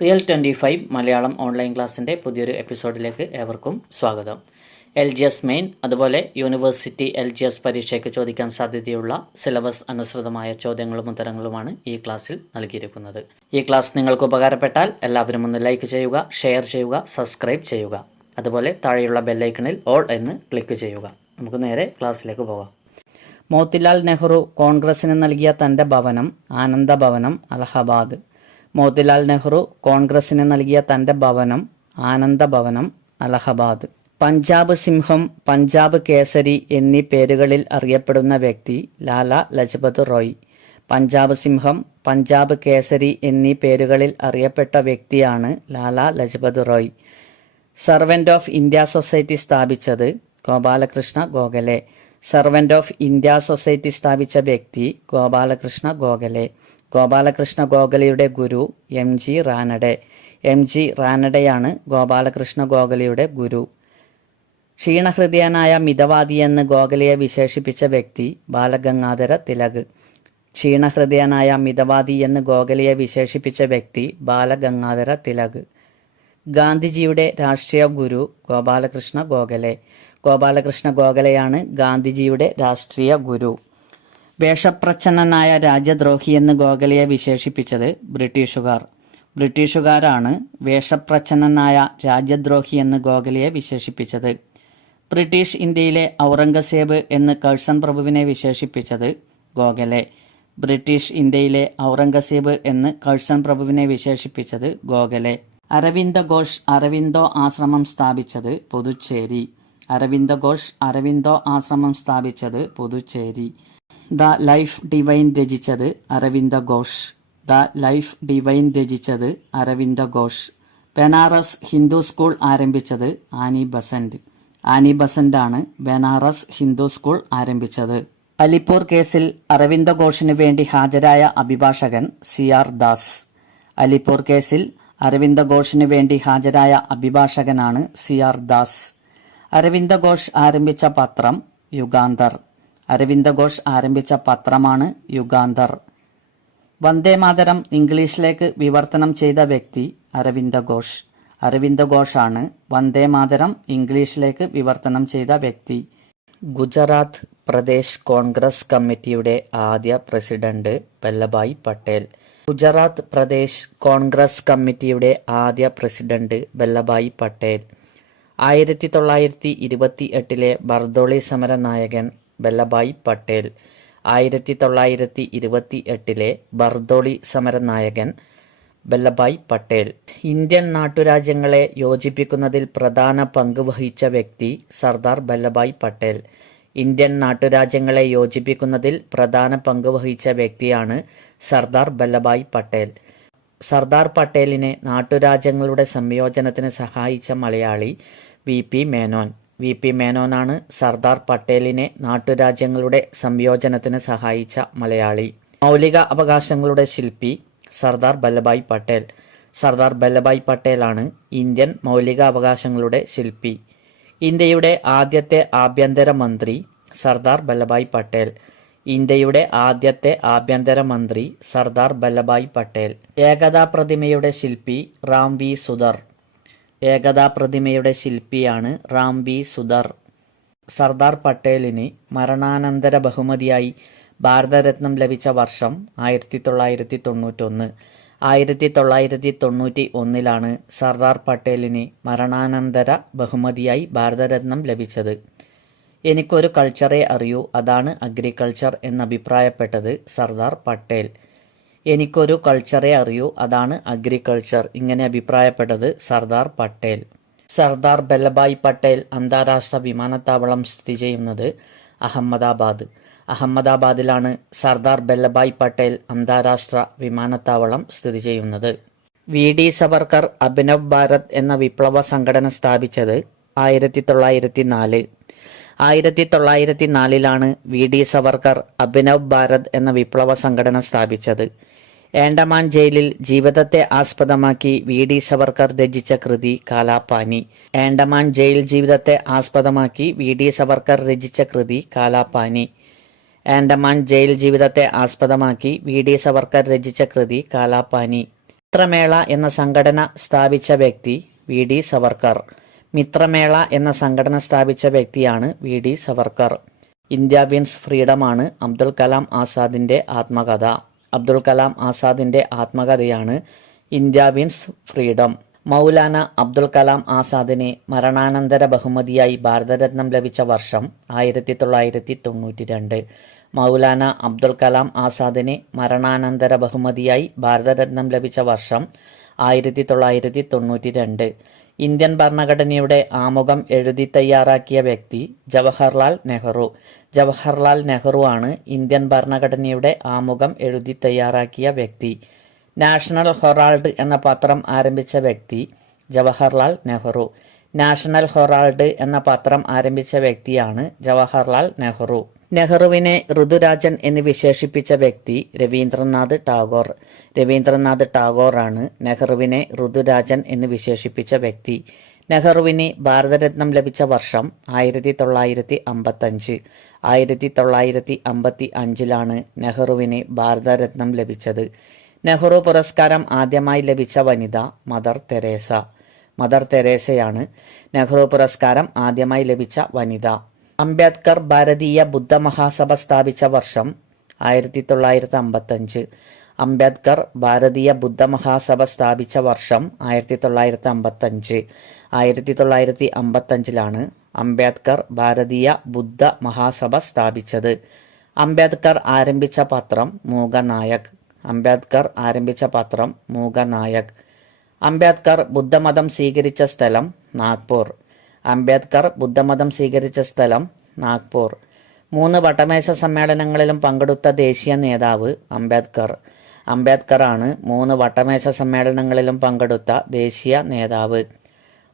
Real 25 Malayalam online ക്ലാസ്സിൻ്റെ പുതിയൊരു എപ്പിസോഡിലേക്ക് ഏവർക്കും സ്വാഗതം. LGS മെയിൻ അതുപോലെ യൂണിവേഴ്സിറ്റി LGS പരീക്ഷയ്ക്ക് ചോദിക്കാൻ സാധ്യതയുള്ള സിലബസ് അനുസൃതമായ ചോദ്യങ്ങളും ഉത്തരങ്ങളുമാണ് ഈ ക്ലാസ്സിൽ നൽകിയിരിക്കുന്നത്. ഈ ക്ലാസ് നിങ്ങൾക്ക് ഉപകാരപ്പെട്ടാൽ എല്ലാവരും ഒന്ന് ലൈക്ക് ചെയ്യുക, ഷെയർ ചെയ്യുക, സബ്സ്ക്രൈബ് ചെയ്യുക. അതുപോലെ താഴെയുള്ള ബെല്ലൈക്കണിൽ ഓൾ എന്ന് ക്ലിക്ക് ചെയ്യുക. നമുക്ക് നേരെ ക്ലാസ്സിലേക്ക് പോകാം. മോത്തിലാൽ നെഹ്റു കോൺഗ്രസിന് നൽകിയ തൻ്റെ ഭവനം ആനന്ദ ഭവനം, അലഹബാദ്. മോത്തിലാൽ നെഹ്റു കോൺഗ്രസിന് നൽകിയ തൻ്റെ ഭവനം ആനന്ദ ഭവനം, അലഹബാദ്. പഞ്ചാബ് സിംഹം, പഞ്ചാബ് കേസരി എന്നീ പേരുകളിൽ അറിയപ്പെടുന്ന വ്യക്തി ലാലാ ലജ്പത് റോയ്. പഞ്ചാബ് സിംഹം, പഞ്ചാബ് കേസരി എന്നീ പേരുകളിൽ അറിയപ്പെട്ട വ്യക്തിയാണ് Lala Lajpat Rai. Servant of India society സ്ഥാപിച്ചത് Gopalakrishna Gokhale. Servant of India society സ്ഥാപിച്ച വ്യക്തി ഗോപാലകൃഷ്ണ ഗോഖലെ. ഗോപാലകൃഷ്ണ ഗോഖലെയുടെ ഗുരു MG റാനഡെ. MG റാനഡെയാണ് ഗോപാലകൃഷ്ണ ഗോഖലെയുടെ ഗുരു. ക്ഷീണഹൃദയനായ മിതവാദിയെന്ന് ഗോഖലെയെ വിശേഷിപ്പിച്ച വ്യക്തി ബാലഗംഗാധര തിലക്. ക്ഷീണഹൃദയനായ മിതവാദി എന്ന് ഗോഖലെയെ വിശേഷിപ്പിച്ച വ്യക്തി ബാലഗംഗാധര തിലക്. ഗാന്ധിജിയുടെ രാഷ്ട്രീയ ഗുരു ഗോപാലകൃഷ്ണ ഗോഖലെ. ഗോപാലകൃഷ്ണ ഗോഖലെയാണ് ഗാന്ധിജിയുടെ രാഷ്ട്രീയ ഗുരു. വേഷപ്രച്ഛന്നനായ രാജ്യദ്രോഹി എന്ന് ഗോഖലെയെ വിശേഷിപ്പിച്ചത് ബ്രിട്ടീഷുകാർ. ബ്രിട്ടീഷുകാരാണ് വേഷപ്രച്ഛന്നനായ രാജ്യദ്രോഹി എന്ന് ഗോഖലെയെ വിശേഷിപ്പിച്ചത്. ബ്രിട്ടീഷ് ഇന്ത്യയിലെ ഔറംഗസേബ് എന്ന് കഴ്സൺ പ്രഭുവിനെ വിശേഷിപ്പിച്ചത് ഗോഖലെ. ബ്രിട്ടീഷ് ഇന്ത്യയിലെ ഔറംഗസേബ് എന്ന് കഴ്സൺ പ്രഭുവിനെ വിശേഷിപ്പിച്ചത് ഗോഖലെ. അരവിന്ദ ഘോഷ് അരവിന്ദോ ആശ്രമം സ്ഥാപിച്ചത് പുതുച്ചേരി. അരവിന്ദ ഘോഷ് അരവിന്ദോ ആശ്രമം സ്ഥാപിച്ചത് പുതുച്ചേരി. ദ ലൈഫ് ഡിവൈൻ രചിച്ചത് Aravinda Ghosh. The life divine രചിച്ചത് അരവിന്ദ ഘോഷ്. ബനാറസ് ഹിന്ദു സ്കൂൾ ആരംഭിച്ചത് ആനി ബസന്റ്. ആനി ബസന്റ് ആണ് ബനാറസ് ഹിന്ദു സ്കൂൾ ആരംഭിച്ചത്. അലിപ്പൂർ കേസിൽ അരവിന്ദ ഘോഷിന് വേണ്ടി ഹാജരായ അഭിഭാഷകൻ CR ദാസ്. അലിപ്പൂർ കേസിൽ അരവിന്ദ ഘോഷിന് വേണ്ടി ഹാജരായ അഭിഭാഷകനാണ് CR ദാസ്. അരവിന്ദ ഘോഷ് ആരംഭിച്ച പത്രം യുഗാന്തർ. അരവിന്ദ ഘോഷ് ആരംഭിച്ച പത്രമാണ് യുഗാന്തർ. വന്ദേമാതരം ഇംഗ്ലീഷിലേക്ക് വിവർത്തനം ചെയ്ത വ്യക്തി അരവിന്ദ ഘോഷ്. അരവിന്ദ ഘോഷാണ് വന്ദേമാതരം ഇംഗ്ലീഷിലേക്ക് വിവർത്തനം ചെയ്ത വ്യക്തി. ഗുജറാത്ത് പ്രദേശ് കോൺഗ്രസ് കമ്മിറ്റിയുടെ ആദ്യ പ്രസിഡന്റ് വല്ലഭായ് പട്ടേൽ. ഗുജറാത്ത് പ്രദേശ് കോൺഗ്രസ് കമ്മിറ്റിയുടെ ആദ്യ പ്രസിഡന്റ് വല്ലഭായ് പട്ടേൽ. 1928 ബർദോളി സമര നായകൻ വല്ലഭായ് പട്ടേൽ. 1928 ബർദോളി സമര നായകൻ വല്ലഭായ് പട്ടേൽ. ഇന്ത്യൻ നാട്ടുരാജ്യങ്ങളെ യോജിപ്പിക്കുന്നതിൽ പ്രധാന പങ്ക് വഹിച്ച വ്യക്തി സർദാർ വല്ലഭായ് പട്ടേൽ. ഇന്ത്യൻ നാട്ടുരാജ്യങ്ങളെ യോജിപ്പിക്കുന്നതിൽ പ്രധാന പങ്ക് വഹിച്ച വ്യക്തിയാണ് സർദാർ വല്ലഭായ് പട്ടേൽ. സർദാർ പട്ടേലിനെ നാട്ടുരാജ്യങ്ങളുടെ സംയോജനത്തിന് സഹായിച്ച മലയാളി VP മേനോൻ. VP മേനോനാണ് സർദാർ പട്ടേലിനെ നാട്ടുരാജ്യങ്ങളുടെ സംയോജനത്തിന് സഹായിച്ച മലയാളി. മൗലിക അവകാശങ്ങളുടെ ശില്പി സർദാർ വല്ലഭായ് പട്ടേൽ. സർദാർ വല്ലഭായ് പട്ടേലാണ് ഇന്ത്യൻ മൗലിക അവകാശങ്ങളുടെ ശില്പി. ഇന്ത്യയുടെ ആദ്യത്തെ ആഭ്യന്തര മന്ത്രി സർദാർ വല്ലഭായ് പട്ടേൽ. ഇന്ത്യയുടെ ആദ്യത്തെ ആഭ്യന്തര മന്ത്രി സർദാർ വല്ലഭായ് പട്ടേൽ. ഏകതാ പ്രതിമയുടെ ശില്പി റാം വി സുധർ. ഏകതാ പ്രതിമയുടെ ശില്പിയാണ് റാം വി സുധർ. സർദാർ പട്ടേലിന് മരണാനന്തര ബഹുമതിയായി ഭാരതരത്നം ലഭിച്ച വർഷം 1991. 1991 സർദാർ പട്ടേലിന് മരണാനന്തര ബഹുമതിയായി ഭാരതരത്നം ലഭിച്ചത്. എനിക്കൊരു കൾച്ചറേ അറിയൂ, അതാണ് അഗ്രികൾച്ചർ എന്നഭിപ്രായപ്പെട്ടത് സർദാർ പട്ടേൽ. എനിക്കൊരു കൾച്ചറേ അറിയൂ, അതാണ് അഗ്രികൾച്ചർ, ഇങ്ങനെ അഭിപ്രായപ്പെട്ടത് സർദാർ പട്ടേൽ. സർദാർ വല്ലഭായ് പട്ടേൽ അന്താരാഷ്ട്ര വിമാനത്താവളം സ്ഥിതി ചെയ്യുന്നത് അഹമ്മദാബാദ്. അഹമ്മദാബാദിലാണ് സർദാർ വല്ലഭായ് പട്ടേൽ അന്താരാഷ്ട്ര വിമാനത്താവളം സ്ഥിതി ചെയ്യുന്നത്. VD സവർക്കർ അഭിനവ് ഭാരത് എന്ന വിപ്ലവ സംഘടന സ്ഥാപിച്ചത് 1904. 1904 VD സവർക്കർ അഭിനവ് ഭാരത് എന്ന വിപ്ലവ സംഘടന സ്ഥാപിച്ചത്. ആൻഡമാൻ ജയിലിൽ ജീവിതത്തെ ആസ്പദമാക്കി VD സവർക്കർ രചിച്ച കൃതി കാലാപാനി. ആൻഡമാൻ ജയിൽ ജീവിതത്തെ ആസ്പദമാക്കി VD സവർക്കർ രചിച്ച കൃതി കാലാപാനി. ആൻഡമാൻ ജയിൽ ജീവിതത്തെ ആസ്പദമാക്കി VD സവർക്കർ രചിച്ച കൃതി കാലാപാനി. മിത്രമേള എന്ന സംഘടന സ്ഥാപിച്ച വ്യക്തി വി ഡി സവർക്കർ. മിത്രമേള എന്ന സംഘടന സ്ഥാപിച്ച വ്യക്തിയാണ് V D Savarkar. India wins ഫ്രീഡമാണ് അബ്ദുൽ കലാം ആസാദിന്റെ ആത്മകഥ. അബ്ദുൽ കലാം ആസാദിന്റെ ആത്മകഥയാണ് India wins freedom. Maulana Abdul Kalam ആസാദിന് മരണാനന്തര ബഹുമതിയായി ഭാരതരത്നം ലഭിച്ച വർഷം 1992. മൗലാന അബ്ദുൽ കലാം ആസാദിന് മരണാനന്തര ബഹുമതിയായി ഭാരതരത്നം ലഭിച്ച വർഷം 1992. ഇന്ത്യൻ ഭരണഘടനയുടെ ആമുഖം എഴുതി തയ്യാറാക്കിയ വ്യക്തി ജവഹർലാൽ നെഹ്റു. ജവഹർലാൽ നെഹ്റു ആണ് ഇന്ത്യൻ ഭരണഘടനയുടെ ആമുഖം എഴുതി തയ്യാറാക്കിയ വ്യക്തി. നാഷണൽ ഹെറാൾഡ് എന്ന പത്രം ആരംഭിച്ച വ്യക്തി ജവഹർലാൽ നെഹ്റു. നാഷണൽ ഹെറാൾഡ് എന്ന പത്രം ആരംഭിച്ച വ്യക്തിയാണ് ജവഹർലാൽ നെഹ്റു. നെഹ്റുവിനെ ഋതുരാജൻ എന്ന് വിശേഷിപ്പിച്ച വ്യക്തി രവീന്ദ്രനാഥ് ടാഗോർ. രവീന്ദ്രനാഥ് ടാഗോറാണ് നെഹ്റുവിനെ ഋതുരാജൻ എന്ന് വിശേഷിപ്പിച്ച വ്യക്തി. നെഹ്റുവിന് ഭാരതരത്നം ലഭിച്ച വർഷം 1955. 1955 നെഹ്റുവിന് ഭാരതരത്നം ലഭിച്ചത്. നെഹ്റു പുരസ്കാരം ആദ്യമായി ലഭിച്ച വനിത മദർ തെരേസ. മദർ തെരേസയാണ് നെഹ്റു പുരസ്കാരം ആദ്യമായി ലഭിച്ച വനിത. അംബേദ്കർ ഭാരതീയ ബുദ്ധ മഹാസഭ സ്ഥാപിച്ച വർഷം 1955. അംബേദ്കർ ഭാരതീയ ബുദ്ധ മഹാസഭ സ്ഥാപിച്ച വർഷം 1955. 1955 അംബേദ്കർ ഭാരതീയ ബുദ്ധ മഹാസഭ സ്ഥാപിച്ചത്. അംബേദ്കർ ആരംഭിച്ച പത്രം മൂകനായക്. അംബേദ്കർ ആരംഭിച്ച പത്രം മൂകനായക്. അംബേദ്കർ ബുദ്ധമതം സ്വീകരിച്ച സ്ഥലം നാഗ്പൂർ. അംബേദ്കർ ബുദ്ധമതം സ്വീകരിച്ച സ്ഥലം നാഗ്പൂർ. 3 വട്ടമേശ സമ്മേളനങ്ങളിലും പങ്കെടുത്ത ദേശീയ നേതാവ് അംബേദ്കർ. അംബേദ്കറാണ് 3 വട്ടമേശ സമ്മേളനങ്ങളിലും പങ്കെടുത്ത ദേശീയ നേതാവ്.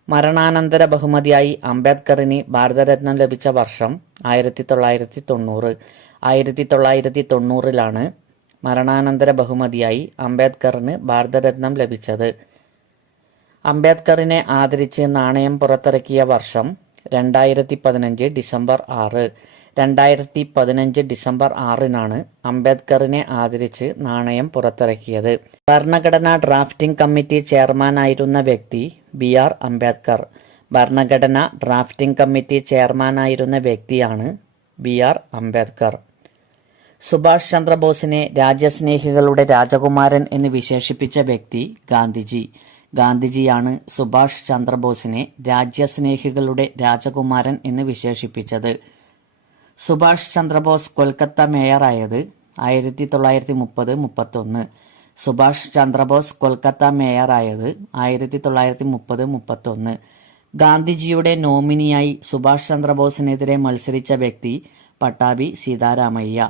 മരണാനന്തര ബഹുമതിയായി അംബേദ്കറിന് ഭാരതരത്നം ലഭിച്ച വർഷം 1990. 1990 മരണാനന്തര ബഹുമതിയായി അംബേദ്കറിന് ഭാരതരത്നം ലഭിച്ചത്. അംബേദ്കറിനെ ആദരിച്ച് നാണയം പുറത്തിറക്കിയ വർഷം 2015 ഡിസംബർ 6. 2015 ഡിസംബർ 6 അംബേദ്കറിനെ ആദരിച്ച് നാണയം പുറത്തിറക്കിയത്. ഭരണഘടനാ ഡ്രാഫ്റ്റിംഗ് കമ്മിറ്റി ചെയർമാനായിരുന്ന വ്യക്തി ബി ആർ അംബേദ്കർ. ഭരണഘടനാ ഡ്രാഫ്റ്റിംഗ് കമ്മിറ്റി ചെയർമാനായിരുന്ന വ്യക്തിയാണ് ബി ആർ അംബേദ്കർ. സുഭാഷ് ചന്ദ്രബോസിനെ രാജ്യസ്നേഹികളുടെ രാജകുമാരൻ എന്ന് വിശേഷിപ്പിച്ച വ്യക്തി ഗാന്ധിജി. ഗാന്ധിജിയാണ് സുഭാഷ് ചന്ദ്രബോസിനെ രാജ്യസ്നേഹികളുടെ രാജകുമാരൻ എന്ന് വിശേഷിപ്പിച്ചത്. സുഭാഷ് ചന്ദ്രബോസ് കൊൽക്കത്ത മേയറായത് 1930-31. സുഭാഷ് ചന്ദ്രബോസ് കൊൽക്കത്ത മേയറായത് 1930-31. ഗാന്ധിജിയുടെ നോമിനിയായി സുഭാഷ് ചന്ദ്രബോസിനെതിരെ മത്സരിച്ച വ്യക്തി പട്ടാഭി സീതാരാമയ്യ.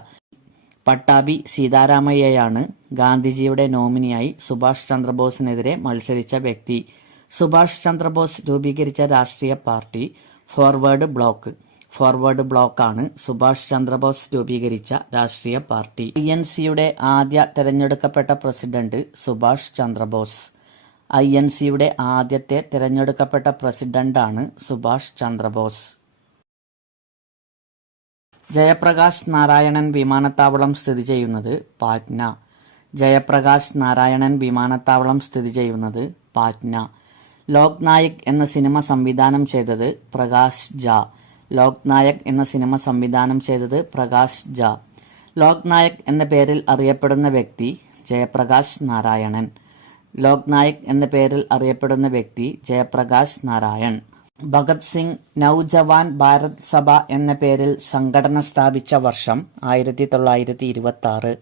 പട്ടാഭി സീതാരാമയ്യയാണ് ഗാന്ധിജിയുടെ നോമിനിയായി സുഭാഷ് ചന്ദ്രബോസിനെതിരെ മത്സരിച്ച വ്യക്തി. സുഭാഷ് ചന്ദ്രബോസ് രൂപീകരിച്ച രാഷ്ട്രീയ പാർട്ടി ഫോർവേഡ് ബ്ലോക്ക്. ഫോർവേഡ് ബ്ലോക്കാണ് സുഭാഷ് ചന്ദ്രബോസ് രൂപീകരിച്ച രാഷ്ട്രീയ പാർട്ടി. INCയുടെ ആദ്യ തെരഞ്ഞെടുക്കപ്പെട്ട പ്രസിഡന്റ് സുഭാഷ് ചന്ദ്രബോസ്. INCയുടെ ആദ്യത്തെ തെരഞ്ഞെടുക്കപ്പെട്ട പ്രസിഡന്റാണ് സുഭാഷ് ചന്ദ്രബോസ്. ജയപ്രകാശ് നാരായണൻ വിമാനത്താവളം സ്ഥിതി ചെയ്യുന്നത് പാറ്റ്ന. ജയപ്രകാശ് നാരായണൻ വിമാനത്താവളം സ്ഥിതി ചെയ്യുന്നത് പാറ്റ്ന. ലോക് നായക് എന്ന സിനിമ സംവിധാനം ചെയ്തത് പ്രകാശ് ജാ. ലോക് നായക് എന്ന സിനിമ സംവിധാനം ചെയ്തത് പ്രകാശ് ജാ. ലോക് നായക് എന്ന പേരിൽ അറിയപ്പെടുന്ന വ്യക്തി ജയപ്രകാശ് നാരായണൻ. ലോക് നായക് എന്ന പേരിൽ അറിയപ്പെടുന്ന വ്യക്തി ജയപ്രകാശ് നാരായൺ. ഭഗത് സിംഗ് നൗജവാൻ ഭാരത് സഭ എന്ന പേരിൽ സംഘടന സ്ഥാപിച്ച വർഷം 1926.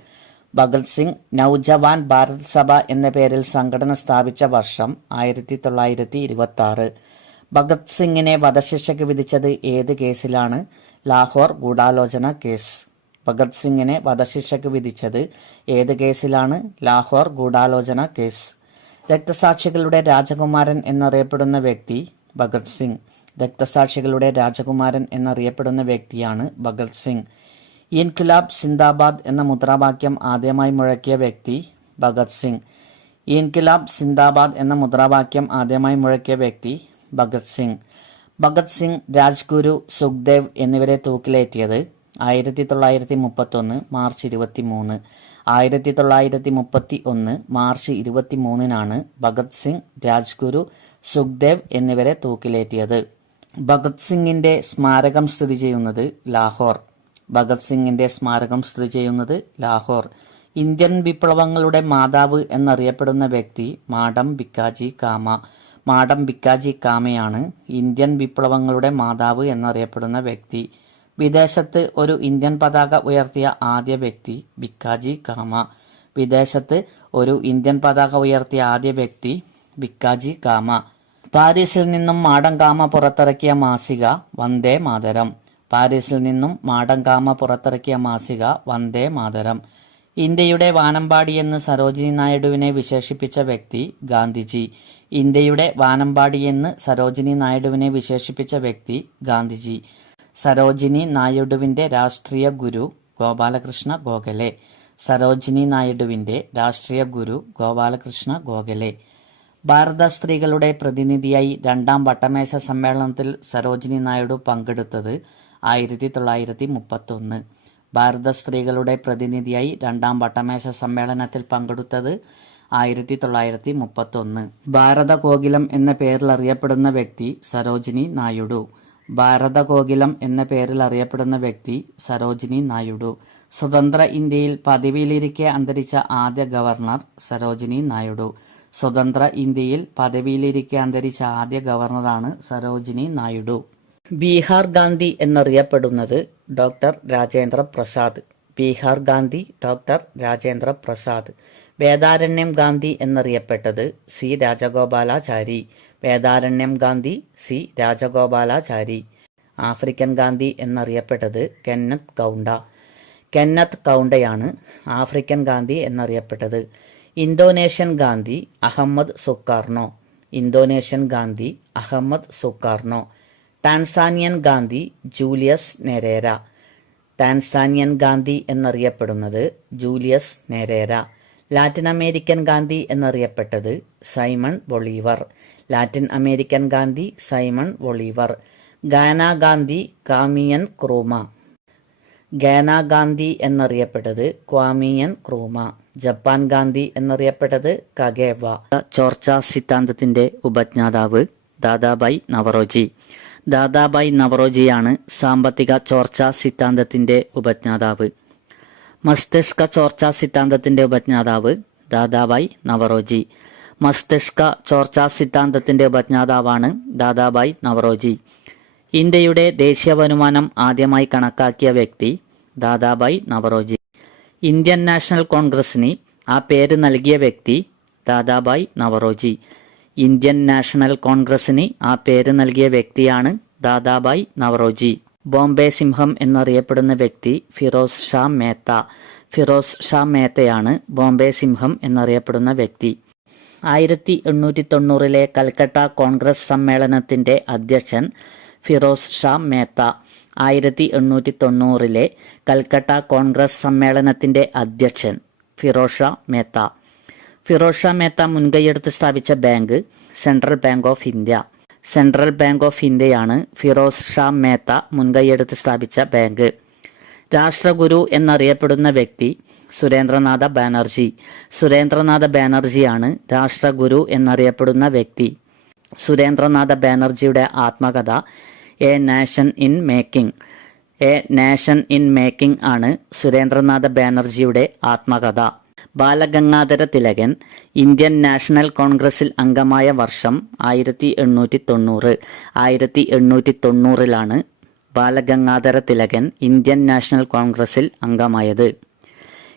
ഭഗത് സിംഗ് നൗജവാൻ ഭാരത് സഭ എന്ന പേരിൽ സംഘടന സ്ഥാപിച്ച വർഷം 1926. ഭഗത് സിംഗിനെ വധശിക്ഷയ്ക്ക് വിധിച്ചത് ഏത് കേസിലാണ്? ലാഹോർ ഗൂഢാലോചന കേസ്. ഭഗത് സിംഗിനെ വധശിക്ഷയ്ക്ക് വിധിച്ചത് ഏത് കേസിലാണ്? ലാഹോർ ഗൂഢാലോചന കേസ്. രക്തസാക്ഷികളുടെ രാജകുമാരൻ എന്നറിയപ്പെടുന്ന വ്യക്തി ഭഗത് സിംഗ്. രക്തസാക്ഷികളുടെ രാജകുമാരൻ എന്നറിയപ്പെടുന്ന വ്യക്തിയാണ് ഭഗത് സിംഗ്. ഇൻക്വിലാബ് സിന്ദാബാദ് എന്ന മുദ്രാവാക്യം ആദ്യമായി മുഴക്കിയ വ്യക്തി ഭഗത് സിംഗ്. ഇൻക്വിലാബ് സിന്ദാബാദ് എന്ന മുദ്രാവാക്യം ആദ്യമായി മുഴക്കിയ വ്യക്തി ഭഗത് സിംഗ്. ഭഗത് സിംഗ്, രാജ്ഗുരു, സുഖ്ദേവ് എന്നിവരെ തൂക്കിലേറ്റിയത് 1931 മാർച്ച് 23. 1931 മാർച്ച് 23-നാണ് ഭഗത് സിംഗ്, രാജ്ഗുരു, സുഖ്ദേവ് എന്നിവരെ തൂക്കിലേറ്റിയത്. ഭഗത് സിംഗിന്റെ സ്മാരകം സ്ഥിതി ചെയ്യുന്നത് ലാഹോർ. ഭഗത് സിംഗിന്റെ സ്മാരകം സ്ഥിതി ചെയ്യുന്നത് ലാഹോർ. ഇന്ത്യൻ വിപ്ലവങ്ങളുടെ മാതാവ് എന്നറിയപ്പെടുന്ന വ്യക്തി മാഡം ഭിക്കാജി കാമ. മാഡം ഭിക്കാജി കാമയാണ് ഇന്ത്യൻ വിപ്ലവങ്ങളുടെ മാതാവ് എന്നറിയപ്പെടുന്ന വ്യക്തി. വിദേശത്ത് ഒരു ഇന്ത്യൻ പതാക ഉയർത്തിയ ആദ്യ വ്യക്തി ഭിക്കാജി കാമ. വിദേശത്ത് ഒരു ഇന്ത്യൻ പതാക ഉയർത്തിയ ആദ്യ വ്യക്തി ഭിക്കാജി കാമ. പാരീസിൽ നിന്നും മാഡം കാമ പുറത്തിറക്കിയ മാസിക വന്ദേ മാതരം. പാരീസിൽ നിന്നും മാഡം കാമ പുറത്തിറക്കിയ മാസിക വന്ദേ മാതരം. ഇന്ത്യയുടെ വാനമ്പാടിയെന്ന് സരോജിനി നായിഡുവിനെ വിശേഷിപ്പിച്ച വ്യക്തി ഗാന്ധിജി. ഇന്ത്യയുടെ വാനമ്പാടിയെന്ന് സരോജിനി നായിഡുവിനെ വിശേഷിപ്പിച്ച വ്യക്തി ഗാന്ധിജി. സരോജിനി നായിഡുവിന്റെ രാഷ്ട്രീയ ഗുരു ഗോപാലകൃഷ്ണ ഗോഖലെ. സരോജിനി നായിഡുവിന്റെ രാഷ്ട്രീയ ഗുരു ഗോപാലകൃഷ്ണ ഗോഖലെ. ഭാരത സ്ത്രീകളുടെ പ്രതിനിധിയായി രണ്ടാം വട്ടമേശ സമ്മേളനത്തിൽ സരോജിനി നായിഡു പങ്കെടുത്തത് 1931. ഭാരത സ്ത്രീകളുടെ പ്രതിനിധിയായി രണ്ടാം വട്ടമേശ സമ്മേളനത്തിൽ പങ്കെടുത്തത് 1931. ഭാരത കോകിലം എന്ന പേരിൽ അറിയപ്പെടുന്ന വ്യക്തി സരോജിനി നായിഡു. ഭാരത കോകിലം എന്ന പേരിൽ അറിയപ്പെടുന്ന വ്യക്തി സരോജിനി നായിഡു. സ്വതന്ത്ര ഇന്ത്യയിൽ പദവിയിലിരിക്കെ അന്തരിച്ച ആദ്യ ഗവർണർ സരോജിനി നായിഡു. സ്വതന്ത്ര ഇന്ത്യയിൽ പദവിയിലിരിക്കെ അന്തരിച്ച ആദ്യ ഗവർണറാണ് സരോജിനി നായിഡു. ബീഹാർ ഗാന്ധി എന്നറിയപ്പെടുന്നത് ഡോക്ടർ രാജേന്ദ്ര പ്രസാദ്. ബീഹാർ ഗാന്ധി ഡോക്ടർ രാജേന്ദ്ര പ്രസാദ്. വേദാരണ്യം ഗാന്ധി എന്നറിയപ്പെട്ടത് C Rajagopalachari. Vedaranyam Gandhi C Rajagopalachari. African Gandhi എന്നറിയപ്പെട്ടത് കെന്നത്ത് കൗണ്ട. കെന്നത്ത് കൗണ്ടയാണ് ആഫ്രിക്കൻ ഗാന്ധി എന്നറിയപ്പെട്ടത്. Indonesian Gandhi Ahmed Sukarno. Indonesian Gandhi Ahmed Sukarno. Tanzanian Gandhi Julius Nyerere. Tanzanian Gandhi എന്നറിയപ്പെടുന്നത് Julius Nyerere. Latin American Gandhi എന്നറിയപ്പെട്ടത് Simon Bolivar. Latin American Gandhi Simon Bolivar. Ghana Gandhi Kwame Nkrumah. Ghana Gandhi എന്നറിയപ്പെട്ടത് Kwame Nkrumah. Japan Gandhi എന്നറിയപ്പെട്ടത് കഗേവ. ചോർച്ച സിദ്ധാന്തത്തിന്റെ ഉപജ്ഞാതാവ് ദാദാഭായ് നവറോജി. ദാദാഭായ് നവറോജിയാണ് സാമ്പത്തിക ചോർച്ച സിദ്ധാന്തത്തിന്റെ ഉപജ്ഞാതാവ്. മസ്തിഷ്ക ചോർച്ച സിദ്ധാന്തത്തിന്റെ ഉപജ്ഞാതാവ് ദാദാഭായ് നവറോജി. മസ്തിഷ്ക ചോർച്ച സിദ്ധാന്തത്തിന്റെ ഉപജ്ഞാതാവാണ് ദാദാഭായ് നവറോജി. ഇന്ത്യയുടെ ദേശീയ വരുമാനം ആദ്യമായി കണക്കാക്കിയ വ്യക്തി ദാദാഭായ് നവറോജി. ഇന്ത്യൻ നാഷണൽ കോൺഗ്രസിന് ആ പേര് നൽകിയ വ്യക്തി ദാദാഭായ് നവറോജി. ഇന്ത്യൻ നാഷണൽ കോൺഗ്രസിന് ആ പേര് നൽകിയ വ്യക്തിയാണ് ദാദാഭായ് നവറോജി. ബോംബെ സിംഹം എന്നറിയപ്പെടുന്ന വ്യക്തി ഫിറോസ് ഷാ മേത്ത. ഫിറോസ് ഷാ മേത്തയാണ് ബോംബെ സിംഹം എന്നറിയപ്പെടുന്ന വ്യക്തി. 1890 കൽക്കട്ട കോൺഗ്രസ് സമ്മേളനത്തിന്റെ അധ്യക്ഷൻ ഫിറോസ് ഷാ മേത്ത. 1890 കൽക്കട്ട കോൺഗ്രസ് സമ്മേളനത്തിന്റെ അധ്യക്ഷൻ ഫിറോസ് ഷാ മേത്ത. ഫിറോസ് ഷാ മേത്ത മുൻകൈയെടുത്ത് സ്ഥാപിച്ച bank central bank of India. Central bank of ഇന്ത്യയാണ് ഫിറോസ് ഷാ മേത്ത മുൻകൈയെടുത്ത് സ്ഥാപിച്ച ബാങ്ക്. രാഷ്ട്രഗുരു എന്നറിയപ്പെടുന്ന വ്യക്തി സുരേന്ദ്രനാഥ ബാനർജി. സുരേന്ദ്രനാഥ ബാനർജിയാണ് രാഷ്ട്രഗുരു എന്നറിയപ്പെടുന്ന വ്യക്തി. സുരേന്ദ്രനാഥ ബാനർജിയുടെ ആത്മകഥ A nation in making. A nation in making ആണ് സുരേന്ദ്രനാഥ ബാനർജിയുടെ ആത്മകഥ. ബാലഗംഗാധര തിലകൻ ഇന്ത്യൻ നാഷണൽ കോൺഗ്രസിൽ അംഗമായ വർഷം 1890. 1890 ബാലഗംഗാധര തിലകൻ ഇന്ത്യൻ നാഷണൽ കോൺഗ്രസിൽ അംഗമായത്.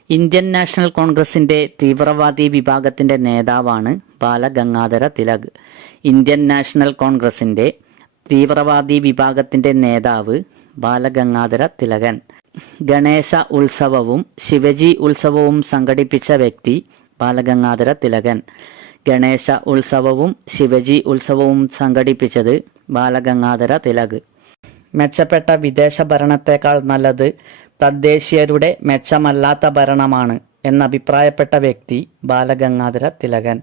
ഇന്ത്യൻ നാഷണൽ കോൺഗ്രസിന്റെ തീവ്രവാദി വിഭാഗത്തിന്റെ നേതാവാണ് ബാലഗംഗാധര തിലക്. ഇന്ത്യൻ നാഷണൽ കോൺഗ്രസിന്റെ തീവ്രവാദി വിഭാഗത്തിന്റെ നേതാവ് ബാലഗംഗാധര തിലകൻ. ഗണേശ ഉത്സവവും ശിവജി ഉത്സവവും സംഘടിപ്പിച്ച വ്യക്തി ബാലഗംഗാധര തിലകൻ. ഗണേശ ഉത്സവവും ശിവജി ഉത്സവവും സംഘടിപ്പിച്ചത് ബാലഗംഗാധര തിലക്. മെച്ചപ്പെട്ട വിദേശ ഭരണത്തേക്കാൾ നല്ലത് തദ്ദേശീയരുടെ മെച്ചമല്ലാത്ത ഭരണമാണ് എന്നഭിപ്രായപ്പെട്ട വ്യക്തി ബാലഗംഗാധര തിലകൻ.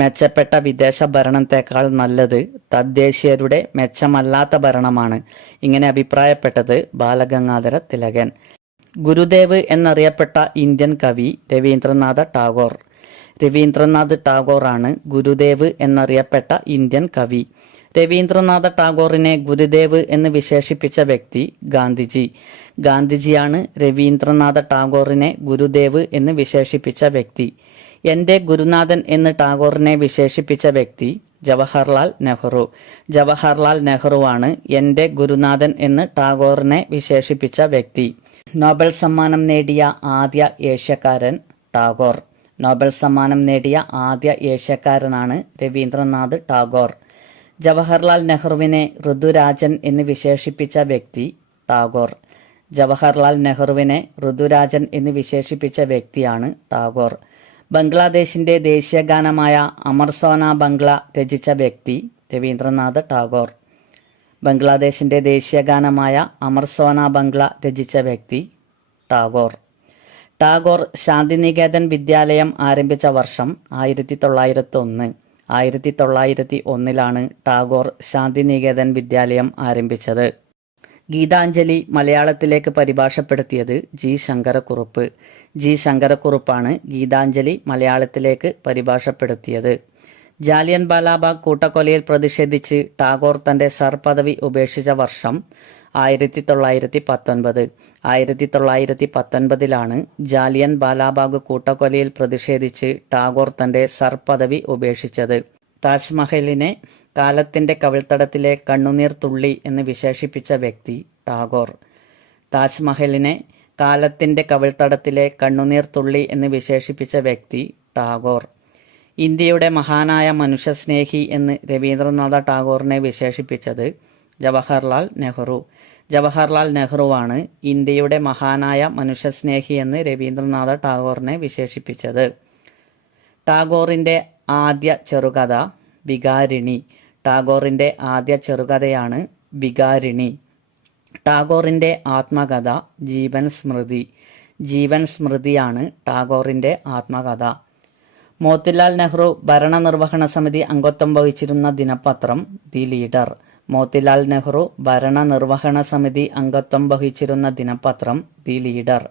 മെച്ചപ്പെട്ട വിദേശ ഭരണത്തേക്കാൾ നല്ലത് തദ്ദേശീയരുടെ മെച്ചമല്ലാത്ത ഭരണമാണ്. ഇങ്ങനെ അഭിപ്രായപ്പെട്ടത് ബാലഗംഗാധര തിലകൻ. ഗുരുദേവ് എന്നറിയപ്പെട്ട ഇന്ത്യൻ കവി രവീന്ദ്രനാഥ ടാഗോർ. രവീന്ദ്രനാഥ് ടാഗോറാണ് ഗുരുദേവ് എന്നറിയപ്പെട്ട ഇന്ത്യൻ കവി. രവീന്ദ്രനാഥ ടാഗോറിനെ ഗുരുദേവ് എന്ന് വിശേഷിപ്പിച്ച വ്യക്തി ഗാന്ധിജി. ഗാന്ധിജിയാണ് രവീന്ദ്രനാഥ ടാഗോറിനെ ഗുരുദേവ് എന്ന് വിശേഷിപ്പിച്ച വ്യക്തി. എൻ്റെ ഗുരുനാഥൻ എന്ന് ടാഗോറിനെ വിശേഷിപ്പിച്ച വ്യക്തി ജവഹർലാൽ നെഹ്റു. ജവഹർലാൽ നെഹ്റുവാണ് എൻ്റെ ഗുരുനാഥൻ എന്ന് ടാഗോറിനെ വിശേഷിപ്പിച്ച വ്യക്തി. നോബൽ സമ്മാനം നേടിയ ആദ്യ ഏഷ്യക്കാരൻ ടാഗോർ. നോബൽ സമ്മാനം നേടിയ ആദ്യ ഏഷ്യക്കാരനാണ് രവീന്ദ്രനാഥ് ടാഗോർ. ജവഹർലാൽ നെഹ്റുവിനെ ഋതുരാജൻ എന്ന് വിശേഷിപ്പിച്ച വ്യക്തി ടാഗോർ. ജവഹർലാൽ നെഹ്റുവിനെ ഋതുരാജൻ എന്ന് വിശേഷിപ്പിച്ച വ്യക്തിയാണ് ടാഗോർ. ബംഗ്ലാദേശിന്റെ ദേശീയ ഗാനമായ അമർ സോന ബംഗ്ല രചിച്ച വ്യക്തി രവീന്ദ്രനാഥ് ടാഗോർ. ബംഗ്ലാദേശിന്റെ ദേശീയ ഗാനമായ അമർ സോന ബംഗ്ല രചിച്ച വ്യക്തി ടാഗോർ. ടാഗോർ ശാന്തിനികേതൻ വിദ്യാലയം ആരംഭിച്ച വർഷം 1901. 1901 ടാഗോർ ശാന്തിനികേതൻ വിദ്യാലയം ആരംഭിച്ചത്. ഗീതാഞ്ജലി മലയാളത്തിലേക്ക് പരിഭാഷപ്പെടുത്തിയത് ജി ശങ്കരക്കുറുപ്പ്. ജി ശങ്കരക്കുറുപ്പാണ് ഗീതാഞ്ജലി മലയാളത്തിലേക്ക് പരിഭാഷപ്പെടുത്തിയത്. ജാലിയൻ വാലാബാഗ് കൂട്ടക്കൊലയിൽ പ്രതിഷേധിച്ച് ടാഗോർ തന്റെ സർ പദവി ഉപേക്ഷിച്ച വർഷം 1919. 1919 ജാലിയൻ വാലാബാഗ് കൂട്ടക്കൊലയിൽ പ്രതിഷേധിച്ച് ടാഗോർ തന്റെ സർ പദവി ഉപേക്ഷിച്ചത്. താജ്മഹലിനെ കാലത്തിന്റെ കവിൾത്തടത്തിലെ കണ്ണുനീർ തുള്ളി എന്ന് വിശേഷിപ്പിച്ച വ്യക്തി ടാഗോർ. താജ്മഹലിനെ കാലത്തിന്റെ കവിൾത്തടത്തിലെ കണ്ണുനീർ തുള്ളി എന്ന് വിശേഷിപ്പിച്ച വ്യക്തി ടാഗോർ. ഇന്ത്യയുടെ മഹാനായ മനുഷ്യസ്നേഹി എന്ന് രവീന്ദ്രനാഥ ടാഗോറിനെ വിശേഷിപ്പിച്ചത് ജവഹർലാൽ നെഹ്റു. ജവഹർലാൽ നെഹ്റുവാണ് ഇന്ത്യയുടെ മഹാനായ മനുഷ്യസ്നേഹി എന്ന് രവീന്ദ്രനാഥ ടാഗോറിനെ വിശേഷിപ്പിച്ചത്. ടാഗോറിന്റെ ആദ്യ ചെറുകഥ ബികാരിണി. ടാഗോറിന്റെ ആദ്യ ചെറുകഥയാണ് ബികാരിണി. ടാഗോറിന്റെ ആത്മകഥ ജീവൻ സ്മൃതി. ജീവൻ സ്മൃതിയാണ് ടാഗോറിന്റെ ആത്മകഥ. മോത്തിലാൽ നെഹ്റു ഭരണനിർവഹണ സമിതി അംഗത്വം വഹിച്ചിരുന്ന ദിനപത്രം ദി ലീഡർ. മോത്തിലാൽ നെഹ്റു ഭരണനിർവഹണ സമിതി അംഗത്വം വഹിച്ചിരുന്ന ദിനപത്രം ദി ലീഡർ.